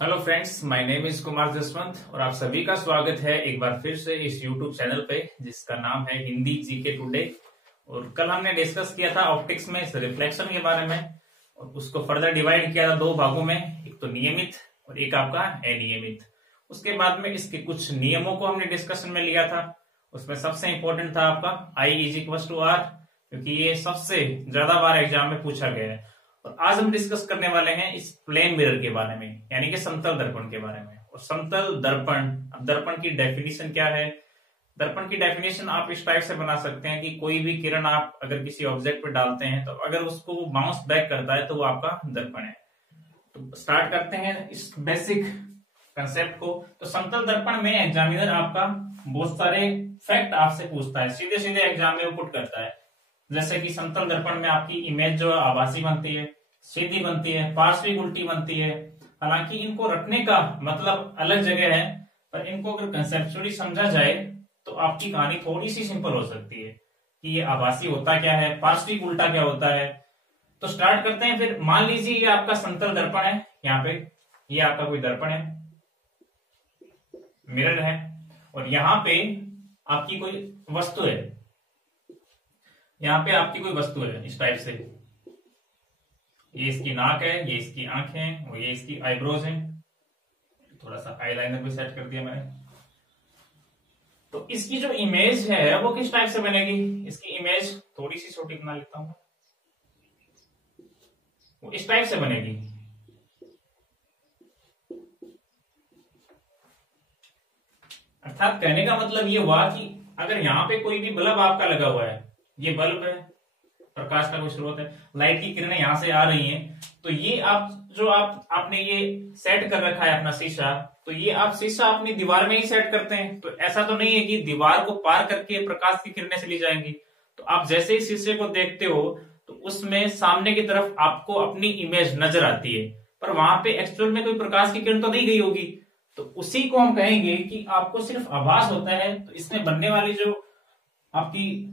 Hello friends, my name is Kumar Jaswant और आप सभी का स्वागत है एक बार फिर से इस यूट्यूब चैनल पे जिसका नाम है हिंदी जीके टुडे। और कल हमने डिस्कस किया था ऑप्टिक्स में रिफ्लेक्शन के बारे में और उसको फर्दर डिवाइड किया था दो भागों में, एक तो नियमित और एक आपका अनियमित। उसके बाद में इसके कुछ नियमों को हमने डिस्कशन में लिया था। उसमें सबसे इंपॉर्टेंट था आपका I is equal to R, क्योंकि ये सबसे ज्यादा बार एग्जाम में पूछा गया है। और आज हम डिस्कस करने वाले हैं इस प्लेन मिरर के बारे में, यानी कि समतल दर्पण के बारे में। और समतल दर्पण, अब दर्पण की डेफिनेशन क्या है? दर्पण की डेफिनेशन आप इस टाइप से बना सकते हैं कि कोई भी किरण आप अगर किसी ऑब्जेक्ट पे डालते हैं तो अगर उसको बाउंस बैक करता है तो वो आपका दर्पण है। तो स्टार्ट करते हैं इस बेसिक कंसेप्ट को। तो समतल दर्पण में एग्जामिनर आपका बहुत सारे फैक्ट आपसे पूछता है, सीधे सीधे एग्जाम में वो पुट करता है। जैसे कि समतल दर्पण में आपकी इमेज जो आभासी बनती है, सीधी बनती है, पार्श्विक उल्टी बनती है। हालांकि इनको रखने का मतलब अलग जगह है, पर इनको अगर कंसेप्चुअली समझा जाए तो आपकी कहानी थोड़ी सी सिंपल हो सकती है कि ये आभासी होता क्या है, पार्श्विक उल्टा क्या होता है। तो स्टार्ट करते हैं। फिर मान लीजिए ये आपका समतल दर्पण है, यहाँ पे ये आपका कोई दर्पण है, मिरर है, और यहाँ पे आपकी कोई वस्तु है, यहाँ पे आपकी कोई वस्तु है इस टाइप से। ये इसकी नाक है, ये इसकी आंख है और ये इसकी आईब्रोज है। थोड़ा सा आईलाइनर भी सेट कर दिया मैंने। तो इसकी जो इमेज है वो किस टाइप से बनेगी? इसकी इमेज थोड़ी सी छोटी बना लेता हूं, वो इस टाइप से बनेगी। अर्थात कहने का मतलब ये हुआ कि अगर यहाँ पे कोई भी बल्ब आपका लगा हुआ है, ये बल्ब है, प्रकाश का कोई स्रोत है, लाइट की किरणें यहां से आ रही हैं, तो ये आपने ये सेट कर रखा है अपना शीशा, तो ये आप शीशा अपनी दीवार में ही सेट करते हैं। तो ऐसा तो नहीं है कि दीवार को पार करके प्रकाश की किरणें चली जाएंगी। तो आप जैसे ही शीशे को देखते हो तो उसमें सामने की तरफ आपको अपनी इमेज नजर आती है, पर वहां पे एक्चुअल में कोई प्रकाश की किरण तो नहीं गई होगी। तो उसी को हम कहेंगे कि आपको सिर्फ आभास होता है। तो इसमें बनने वाली जो आपकी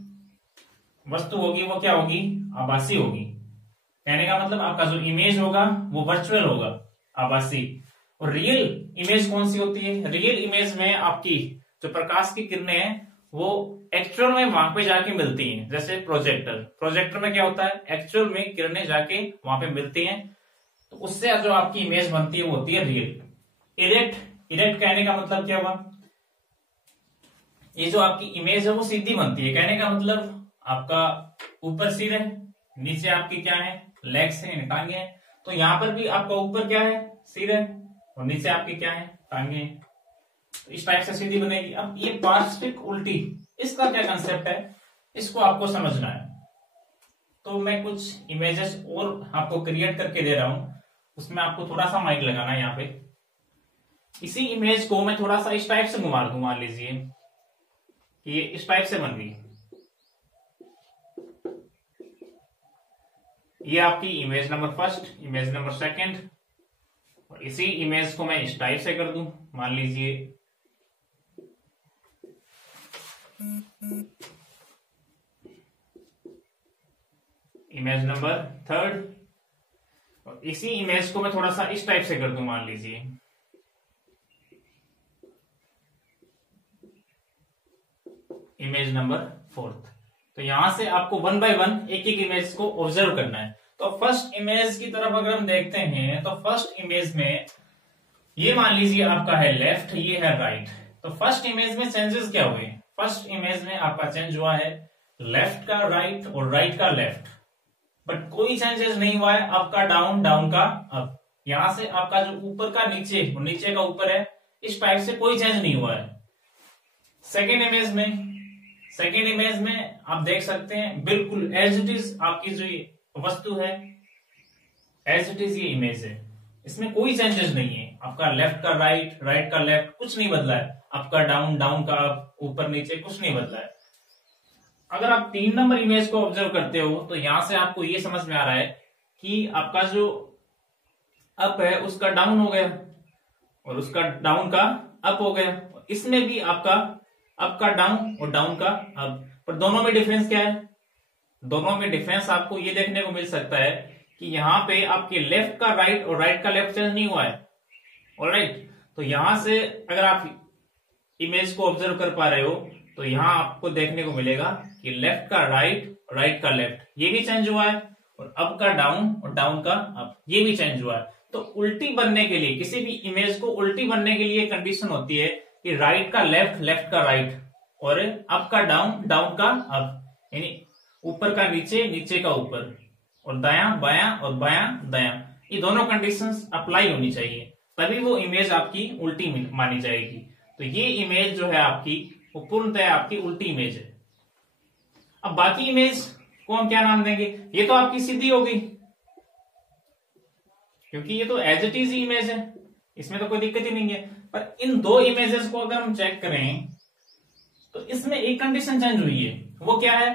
वस्तु होगी वो क्या होगी? आभासी होगी। कहने का मतलब आपका जो इमेज होगा वो वर्चुअल होगा, आभासी। और रियल इमेज कौन सी होती है? रियल इमेज में आपकी जो प्रकाश की किरणें हैं वो एक्चुअल में वहां पे जाके मिलती हैं। जैसे प्रोजेक्टर में क्या होता है? एक्चुअल में किरणें जाके वहां पे मिलती हैं, तो उससे जो आपकी इमेज बनती है वो होती है रियल। इरेक्ट कहने का मतलब क्या हुआ? ये जो आपकी इमेज है वो सीधी बनती है। कहने का मतलब आपका ऊपर सिर है, नीचे आपकी क्या है? लेग्स है, टांगे हैं। तो यहां पर भी आपका ऊपर क्या है? सिर है, और नीचे आपकी क्या है? टांगे हैं। तो इस टाइप से सीधी बनेगी। अब ये पार्श्विक उल्टी, इसका क्या कंसेप्ट है, इसको आपको समझना है। तो मैं कुछ इमेजेस और आपको क्रिएट करके दे रहा हूं, उसमें आपको थोड़ा सा माइक लगाना है यहाँ पे। इसी इमेज को मैं थोड़ा सा इस टाइप से घुमा दूं। मान लीजिए कि ये इस टाइप से बन गई। ये आपकी image number first, image number second, और इसी इमेज को मैं इस टाइप से कर दूं। मान लीजिए इमेज नंबर थर्ड, और इसी इमेज को मैं थोड़ा सा इस टाइप से कर दूं। मान लीजिए इमेज नंबर फोर्थ। तो यहां से आपको वन बाय वन एक एक इमेज को ऑब्जर्व करना है। तो फर्स्ट इमेज की तरफ अगर हम देखते हैं तो फर्स्ट इमेज में ये मान लीजिए आपका है लेफ्ट, ये है राइट। तो फर्स्ट इमेज में चेंजेस क्या हुए? फर्स्ट इमेज में आपका चेंज हुआ है लेफ्ट का राइट और राइट का लेफ्ट, बट कोई चेंजेस नहीं हुआ है आपका डाउन, डाउन का अप। यहां से आपका जो ऊपर का नीचे, नीचे का ऊपर है, इस टाइप से कोई चेंज नहीं हुआ है। सेकेंड इमेज में आप देख सकते हैं बिल्कुल एज इट इज आपकी जो वस्तु है, एज इट इज ये इमेज है, इसमें कोई चेंजेस नहीं है। आपका लेफ्ट का राइट, राइट का लेफ्ट, कुछ नहीं बदला है। आपका डाउन, डाउन का अप, ऊपर नीचे, कुछ नहीं बदला है। अगर आप 3 नंबर इमेज को ऑब्जर्व करते हो तो यहां से आपको ये समझ में आ रहा है कि आपका जो अप है उसका डाउन हो गया और उसका डाउन का अप हो गया। इसमें भी आपका अप का डाउन और डाउन का अप, पर दोनों में डिफरेंस क्या है? दोनों में डिफरेंस आपको ये देखने को मिल सकता है कि यहाँ पे आपके लेफ्ट का राइट और राइट का लेफ्ट चेंज नहीं हुआ है। ऑलराइट। तो यहां से अगर आप इमेज को ऑब्जर्व कर पा रहे हो तो यहां आपको देखने को मिलेगा कि लेफ्ट का राइट, राइट का लेफ्ट, ये भी चेंज हुआ है, और अप का डाउन और डाउन का अप, ये भी चेंज हुआ है। तो उल्टी बनने के लिए, किसी भी इमेज को उल्टी बनने के लिए कंडीशन होती है कि राइट का लेफ्ट, लेफ्ट का राइट, और अप का डाउन, डाउन का अप, यानी ऊपर का नीचे, नीचे का ऊपर, और दायां बायां और बायां दायां, ये दोनों कंडीशंस अप्लाई होनी चाहिए, तभी वो इमेज आपकी उल्टी मानी जाएगी। तो ये इमेज जो है आपकी, वो पूर्णतः आपकी उल्टी इमेज है। अब बाकी इमेज को हम क्या नाम देंगे? ये तो आपकी सीधी होगी, क्योंकि ये तो एज इट इज इमेज है, इसमें तो कोई दिक्कत ही नहीं है। पर इन दो इमेजेस को अगर हम चेक करें तो इसमें एक कंडीशन चेंज हुई है। वो क्या है?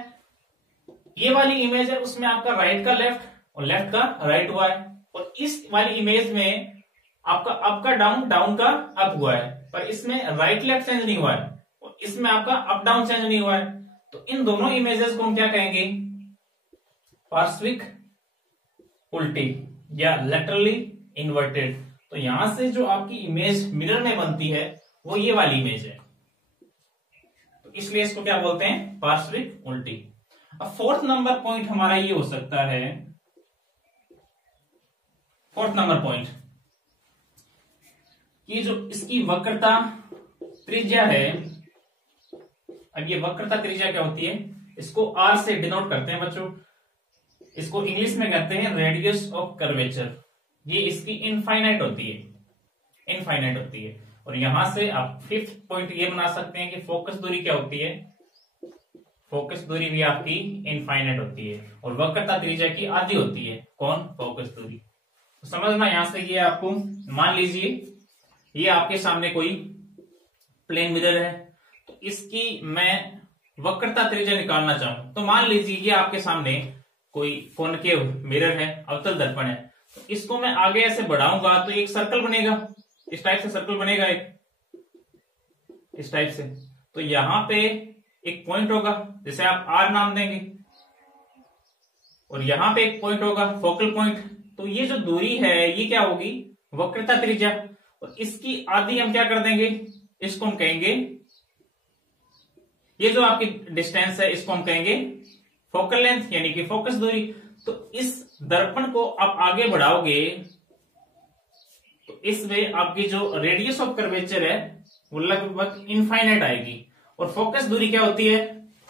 ये वाली इमेज है, उसमें आपका राइट का लेफ्ट और लेफ्ट का राइट हुआ है, और इस वाली इमेज में आपका अप का डाउन, डाउन का अप हुआ है, पर इसमें राइट लेफ्ट चेंज नहीं हुआ है, और इसमें आपका अप डाउन चेंज नहीं हुआ है। तो इन दोनों इमेजेस को हम क्या कहेंगे? पार्श्विक उल्टी या लेटरली इन्वर्टेड। तो यहां से जो आपकी इमेज मिरर में बनती है वो ये वाली इमेज है, तो इसलिए इसको क्या बोलते हैं? पार्श्विक उल्टी। अब फोर्थ नंबर पॉइंट हमारा ये हो सकता है, फोर्थ नंबर पॉइंट, ये जो इसकी वक्रता त्रिज्या है। अब ये वक्रता त्रिज्या क्या होती है? इसको आर से डिनोट करते हैं बच्चों, इसको इंग्लिश में कहते हैं रेडियस ऑफ कर्वेचर। ये इसकी इनफाइनाइट होती है, इनफाइनाइट होती है। और यहां से आप फिफ्थ पॉइंट ये बना सकते हैं कि फोकस दूरी क्या होती है? फोकस दूरी भी आपकी इनफाइनाइट होती है, और वक्रता त्रिज्या की आधी होती है। कौन? फोकस दूरी। तो समझना यहां से, ये आपको मान लीजिए ये आपके सामने कोई प्लेन मिरर है, तो इसकी मैं वक्रता त्रिज्या निकालना चाहूं, तो मान लीजिए ये आपके सामने कोई कॉनकेव मिरर है, अवतल दर्पण है, तो इसको मैं आगे ऐसे बढ़ाऊंगा तो एक सर्कल बनेगा, इस टाइप से सर्कल बनेगा एक, इस टाइप से। तो यहां पे एक पॉइंट होगा, जैसे आप आर नाम देंगे, और यहां पे एक पॉइंट होगा, फोकल पॉइंट। तो ये जो दूरी है ये क्या होगी? वक्रता त्रिज्या। और इसकी आधी हम क्या कर देंगे? इसको हम कहेंगे, ये जो आपकी डिस्टेंस है इसको हम कहेंगे फोकल लेंथ, यानी कि फोकस दूरी। तो इस दर्पण को आप आगे बढ़ाओगे तो इसमें आपकी जो रेडियस ऑफ कर्वेचर है वो लगभग इनफाइनाइट आएगी। और फोकस दूरी क्या होती है?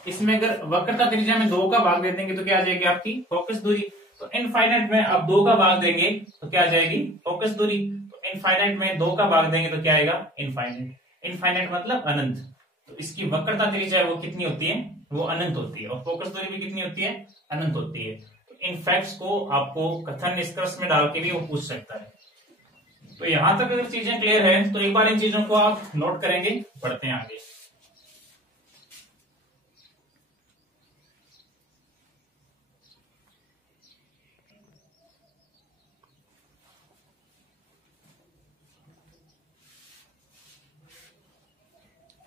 इसमें अगर वक्रता त्रिज्या में 2 का भाग दे देंगे तो क्या आ जाएगी आपकी? फोकस दूरी। तो इनफाइनाइट में आप 2 का भाग देंगे तो क्या आ जाएगी? फोकस दूरी। तो इनफाइनाइट में 2 का भाग देंगे तो क्या आएगा? इनफाइनाइट। इनफाइनाइट मतलब अनंत। तो इसकी वक्रता त्रिज्या वो कितनी होती है? वो अनंत होती है। और फोकस दूरी भी कितनी होती है? अनंत होती है। तो इन फैक्ट्स को आपको कथन निष्कर्ष में डाल के भी वो पूछ सकता है। तो यहां तक अगर चीजें क्लियर है तो एक बार इन चीजों को आप नोट करेंगे, बढ़ते हैं आगे।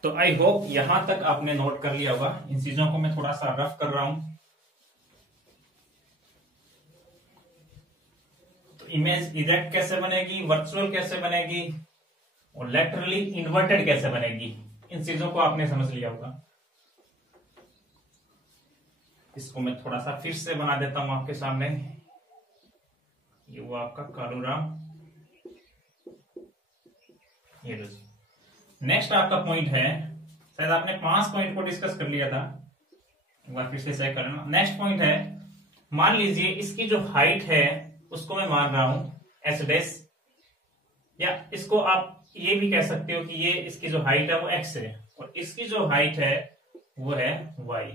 तो आई होप यहां तक आपने नोट कर लिया होगा। इन चीजों को मैं थोड़ा सा रफ कर रहा हूं। तो इमेज इरेक्ट कैसे बनेगी, वर्चुअल कैसे बनेगी, और लेटरली इन्वर्टेड कैसे बनेगी, इन चीजों को आपने समझ लिया होगा। इसको मैं थोड़ा सा फिर से बना देता हूं आपके सामने। ये वो आपका कालूराम, ये लो। नेक्स्ट आपका पॉइंट है, शायद आपने 5 पॉइंट को डिस्कस कर लिया था, एक बार फिर से चेक करना। नेक्स्ट पॉइंट है, मान लीजिए इसकी जो हाइट है उसको मैं मान रहा हूं एस डेस, या इसको आप ये भी कह सकते हो कि ये इसकी जो हाइट है वो एक्स है और इसकी जो हाइट है वो है वाई।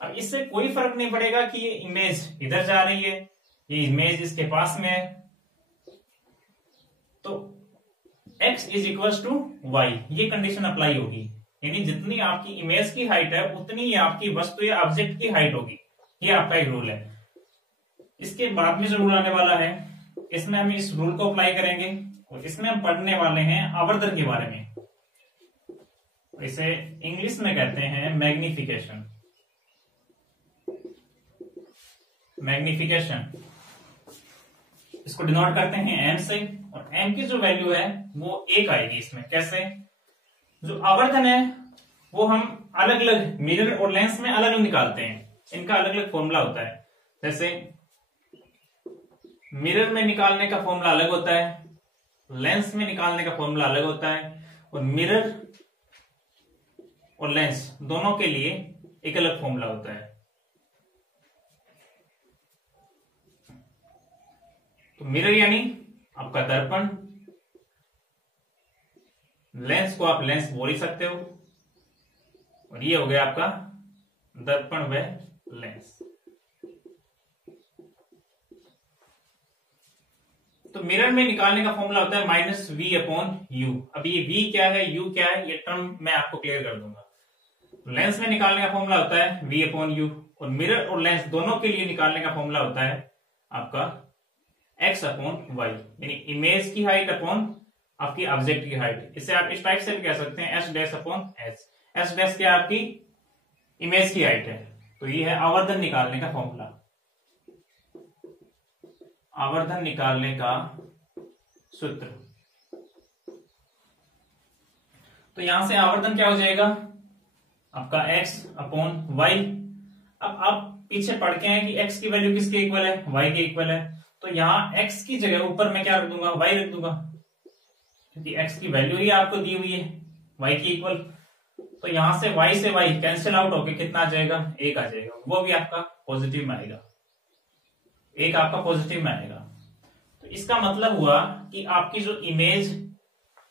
अब इससे कोई फर्क नहीं पड़ेगा कि ये इमेज इधर जा रही है, ये इमेज इसके पास में है, तो x is equal to Y, ये कंडीशन अप्लाई होगी। यानी जितनी आपकी इमेज की हाइट है उतनी ही आपकी वस्तु या ऑब्जेक्ट की हाइट होगी। ये आपका एक रूल है। इसके बाद में जो रूल आने वाला है इसमें हम इस रूल को अप्लाई करेंगे, और इसमें हम पढ़ने वाले हैं आवर्धन के बारे में। इसे इंग्लिश में कहते हैं मैग्निफिकेशन। मैग्निफिकेशन इसको डिनोट करते हैं एम से, और एम की जो वैल्यू है वो 1 आएगी इसमें। कैसे? जो आवर्धन है वो हम अलग अलग मिरर और लेंस में अलग अलग निकालते हैं, इनका अलग अलग फॉर्मूला होता है। जैसे मिरर में निकालने का फॉर्मूला अलग होता है, लेंस में निकालने का फॉर्मूला अलग होता है, और मिरर और लेंस दोनों के लिए एक अलग फॉर्मूला होता है। तो मिरर यानी आपका दर्पण, लेंस को आप लेंस बोल ही सकते हो, और ये हो गया आपका दर्पण व लेंस। तो मिरर में निकालने का फॉर्मूला होता है -v/u। अब ये v क्या है, u क्या है, ये टर्म मैं आपको क्लियर कर दूंगा। लेंस में निकालने का फॉर्मूला होता है v/u, और मिरर और लेंस दोनों के लिए निकालने का फॉर्मूला होता है आपका x/y, यानी इमेज की हाइट अपॉन आपकी ऑब्जेक्ट की हाइट। इसे आप इस टाइप से भी कह सकते हैं s'/h। s' क्या आपकी इमेज की हाइट है। तो ये है आवर्धन निकालने का फॉर्मूला, आवर्धन निकालने का सूत्र। तो यहां से आवर्धन क्या हो जाएगा आपका x/y। अब आप पीछे पढ़ के हैं कि x की वैल्यू किसके इक्वल है, y के इक्वल है। तो यहां x की जगह ऊपर मैं क्या रख दूंगा, y रख दूंगा, क्योंकि x की वैल्यू ही आपको दी हुई है y की इक्वल। तो यहां से y कैंसिल आउट होके कितना आ जाएगा, 1 आ जाएगा, वो भी आपका पॉजिटिव में आएगा, 1 आपका पॉजिटिव में आएगा। तो इसका मतलब हुआ कि आपकी जो इमेज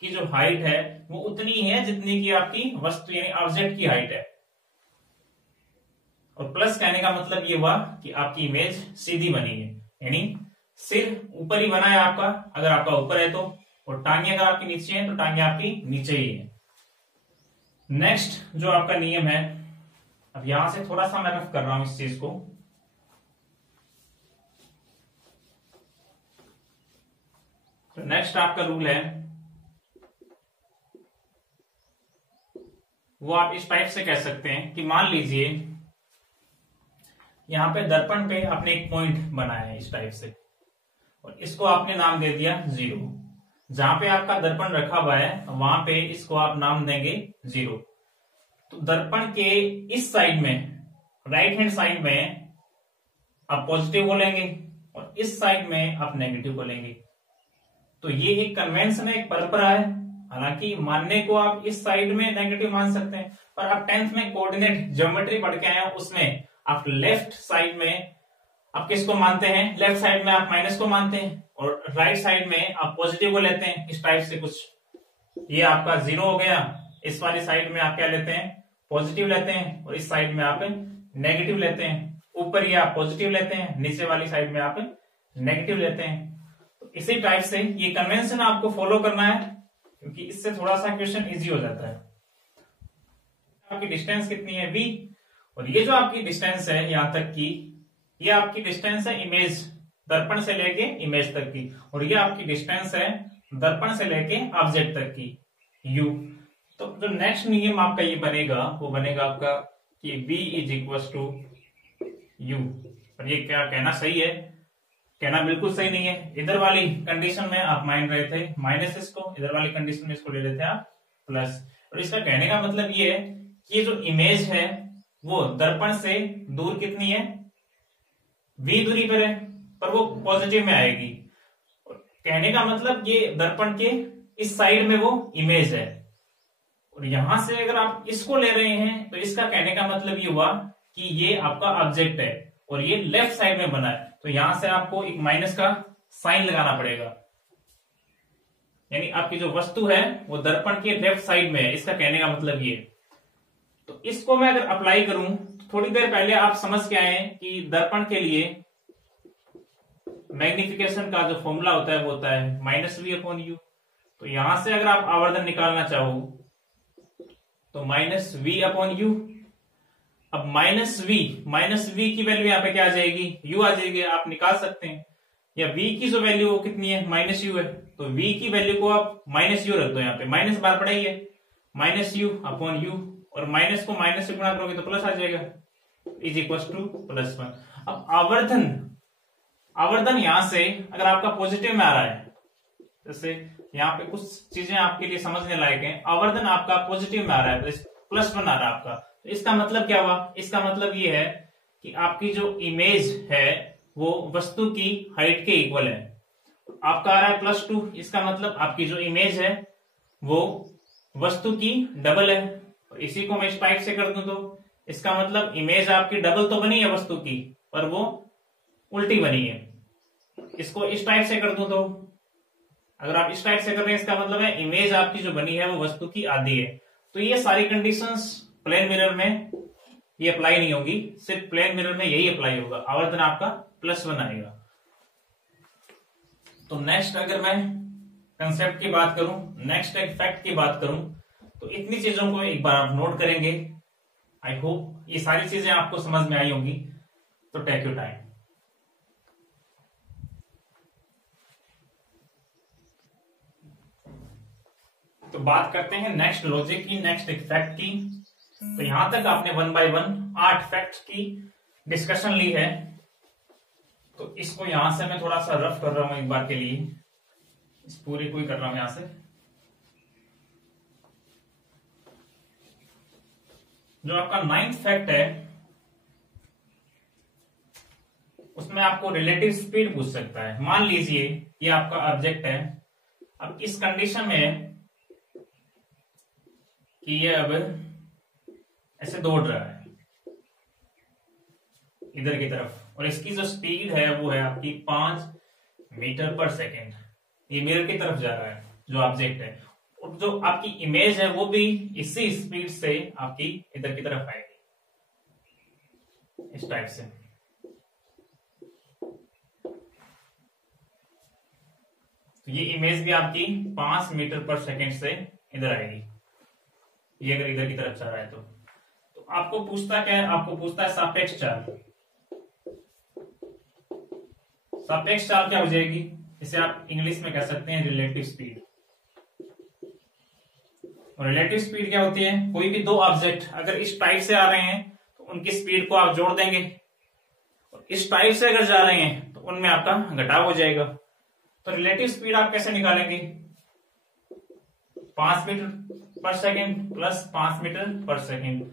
की जो हाइट है वो उतनी है जितनी की आपकी वस्तु यानी ऑब्जेक्ट की हाइट है। और प्लस कहने का मतलब ये हुआ कि आपकी इमेज सीधी बनी है, यानी सिर ऊपर ही बना है आपका, अगर आपका ऊपर है तो, और टांगे अगर आपकी नीचे है तो टांगे आपकी नीचे ही है। नेक्स्ट जो आपका नियम है, अब यहां से थोड़ा सा मैं रफ कर रहा हूं इस चीज को। तो नेक्स्ट आपका रूल है वो आप इस टाइप से कह सकते हैं कि मान लीजिए यहां पे दर्पण पे आपने एक पॉइंट बनाया है इस टाइप से, और इसको आपने नाम दे दिया 0। जहां पे आपका दर्पण रखा हुआ है वहां पे इसको आप नाम देंगे 0। तो दर्पण के इस साइड में, राइट हैंड साइड में आप पॉजिटिव बोलेंगे, और इस साइड में आप नेगेटिव बोलेंगे। तो ये एक कन्वेंशन है, एक परंपरा है। हालांकि मानने को आप इस साइड में नेगेटिव मान सकते हैं, पर आप 10th में कोऑर्डिनेट ज्योमेट्री पढ़ के आए हो, उसमें आप लेफ्ट साइड में आप किसको मानते हैं, लेफ्ट साइड में आप माइनस को मानते हैं, और राइट साइड में आप पॉजिटिव को लेते हैं। इस टाइप से कुछ ये आपका 0 हो गया। इस वाली साइड में आप क्या लेते हैं, पॉजिटिव लेते हैं, और इस साइड में आप नेगेटिव लेते हैं। ऊपर ये आप पॉजिटिव लेते हैं, नीचे वाली साइड में आप नेगेटिव लेते हैं। तो इसी टाइप से ये कन्वेंशन आपको फॉलो करना है, क्योंकि इससे थोड़ा सा क्वेश्चन इजी हो जाता है। आपकी डिस्टेंस कितनी है, v, और ये जो आपकी डिस्टेंस है यहां तक की, ये आपकी डिस्टेंस है इमेज, दर्पण से लेके इमेज तक की, और ये आपकी डिस्टेंस है दर्पण से लेके ऑब्जेक्ट तक की, u। तो जो नेक्स्ट नियम आपका ये बनेगा वो बनेगा आपका कि v = u। और ये क्या कहना सही है, कहना बिल्कुल सही नहीं है। इधर वाली कंडीशन में आप मान रहे थे माइनस इसको, इधर वाली कंडीशन में इसको ले लेते हैं आप प्लस। और इसका कहने का मतलब ये है कि ये जो इमेज है वो दर्पण से दूर कितनी है, v दूरी पर है, पर वो पॉजिटिव में आएगी। और कहने का मतलब ये दर्पण के इस साइड में वो इमेज है, और यहां से अगर आप इसको ले रहे हैं तो इसका कहने का मतलब ये हुआ कि ये आपका ऑब्जेक्ट है और ये लेफ्ट साइड में बना है। तो यहां से आपको एक माइनस का साइन लगाना पड़ेगा, यानी आपकी जो वस्तु है वो दर्पण के लेफ्ट साइड में है, इसका कहने का मतलब ये। तो इसको मैं अगर अप्लाई करूं तो थोड़ी देर पहले आप समझ के आए कि दर्पण के लिए मैग्निफिकेशन का जो फॉर्मूला होता है वो होता है -v/u। तो यहां से अगर आप आवर्धन निकालना चाहो तो -v/u। अब -v की वैल्यू यहाँ पे क्या आ जाएगी, u आ जाएगी, आप निकाल सकते हैं। या v की जो वैल्यू कितनी है, -u है, तो v की वैल्यू को आप -u रख दो, यहाँ पे माइनस बार पड़ा ही है, -u/u, और माइनस को माइनस से गुणा करोगे तो प्लस आ जाएगा, = +1। अब आवर्धन यहां से अगर आपका पॉजिटिव में आ रहा है, जैसे यहाँ पे कुछ चीजें आपके लिए समझने लायक हैं, आवर्धन आपका पॉजिटिव में आ रहा है, +1 आ रहा है आपका, तो इसका मतलब क्या हुआ, इसका मतलब ये है कि आपकी जो इमेज है वो वस्तु की हाइट के इक्वल है। आपका आ रहा है +2, इसका मतलब आपकी जो इमेज है वो वस्तु की डबल है। तो इसी को मैं इस टाइप से कर दूं तो इसका मतलब इमेज आपकी डबल तो बनी है वस्तु की, पर वो उल्टी बनी है। इसको इस टाइप से कर दूं तो अगर आप इस टाइप से कर रहे हैं, इसका मतलब है इमेज आपकी जो बनी है वो वस्तु की आधी है। तो ये सारी कंडीशंस प्लेन मिरर में ये अप्लाई नहीं होगी, सिर्फ प्लेन मिरर में यही अप्लाई होगा, आवर्धन आपका +1 आएगा। तो नेक्स्ट अगर मैं कंसेप्ट की बात करूं, नेक्स्ट एक फैक्ट की बात करूं, तो इतनी चीजों को एक बार आप नोट करेंगे। आई होप ये सारी चीजें आपको समझ में आई होंगी। तो टेक योर टाइम। तो बात करते हैं नेक्स्ट लॉजिक की, नेक्स्ट एक फैक्ट की। तो यहां तक आपने 1 बाय 1 8 फैक्ट्स की डिस्कशन ली है। तो इसको यहां से मैं थोड़ा सा रफ कर रहा हूं एक बार के लिए, इस पूरे को ही कर रहा हूं यहां से। जो आपका 9th फैक्ट है उसमें आपको रिलेटिव स्पीड पूछ सकता है। मान लीजिए ये आपका ऑब्जेक्ट है, अब इस कंडीशन में है कि ये अब ऐसे दौड़ रहा है इधर की तरफ, और इसकी जो स्पीड है वो है आपकी 5 मीटर पर सेकेंड। ये मिरर की तरफ जा रहा है जो ऑब्जेक्ट है, और जो आपकी इमेज है वो भी इसी स्पीड से आपकी इधर की तरफ आएगी, इस टाइप से। तो ये इमेज भी आपकी 5 मीटर पर सेकेंड से इधर आएगी, ये अगर इधर की तरफ जा रहा है तो आपको पूछता क्या है, आपको पूछता है सापेक्ष चाल। सापेक्ष चाल क्या हो जाएगी, इसे आप इंग्लिश में कह सकते हैं रिलेटिव स्पीड। और रिलेटिव स्पीड क्या होती है, कोई भी दो ऑब्जेक्ट अगर इस टाइप से आ रहे हैं तो उनकी स्पीड को आप जोड़ देंगे, और इस टाइप से अगर जा रहे हैं तो उनमें आपका घटाव हो जाएगा। तो रिलेटिव स्पीड आप कैसे निकालेंगे, 5 मीटर पर सेकेंड प्लस 5 मीटर पर सेकेंड।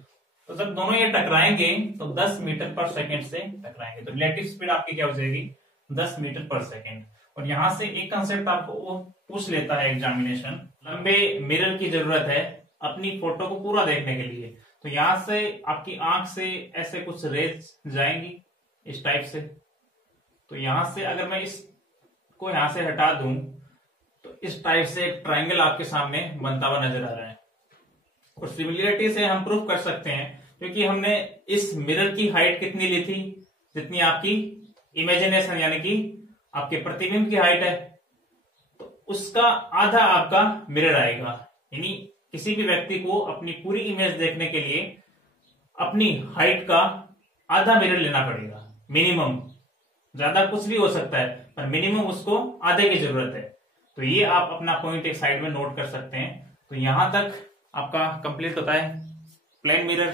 तो जब दोनों ये टकराएंगे तो 10 मीटर पर सेकेंड से टकराएंगे, तो रिलेटिव स्पीड आपकी क्या हो जाएगी, 10 मीटर पर सेकेंड। और यहां से एक कंसेप्ट आपको वो पूछ लेता है एग्जामिनेशन, लंबे मिरर की जरूरत है अपनी फोटो को पूरा देखने के लिए। तो यहां से आपकी आंख से ऐसे कुछ रेज जाएंगी इस टाइप से। तो यहां से अगर मैं इसको यहां से हटा दूं तो इस टाइप से एक ट्रायंगल आपके सामने बनता हुआ नजर आ रहा है। और सिमिलरिटी से हम प्रूफ कर सकते हैं, क्योंकि हमने इस मिरर की हाइट कितनी ली थी, जितनी आपकी इमेजिनेशन यानी कि आपके प्रतिबिंब की हाइट है, तो उसका आधा आपका मिरर आएगा। यानी किसी भी व्यक्ति को अपनी पूरी इमेज देखने के लिए अपनी हाइट का आधा मिरर लेना पड़ेगा मिनिमम। ज्यादा कुछ भी हो सकता है पर मिनिमम उसको आधे की जरूरत है। तो ये आप अपना पॉइंट एक साइड में नोट कर सकते हैं। तो यहां तक आपका कंप्लीट होता है प्लेन मिरर